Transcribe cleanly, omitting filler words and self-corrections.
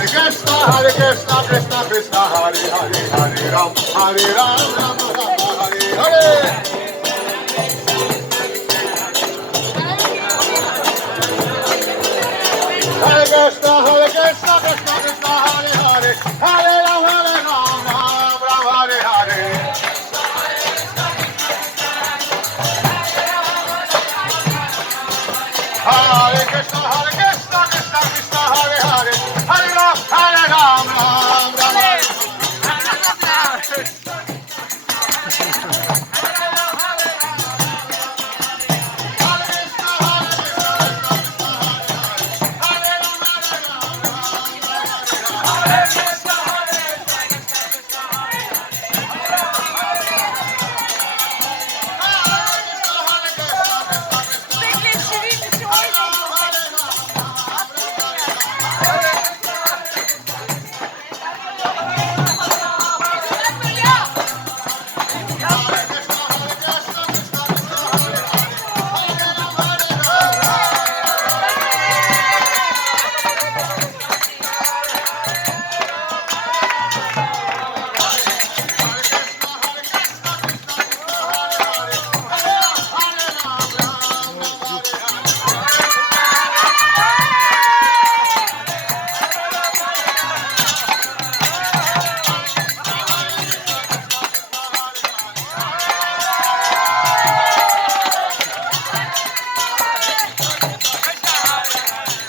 Krishna, Krishna Krishna, Hare Hare, Hare Ram, Ram Ram, Hare Hare. Hare Krishna, Krishna Krishna, Hare Hare, Hare Ram, Ram Ram, Hare Hare. Hare Krishna, Krishna.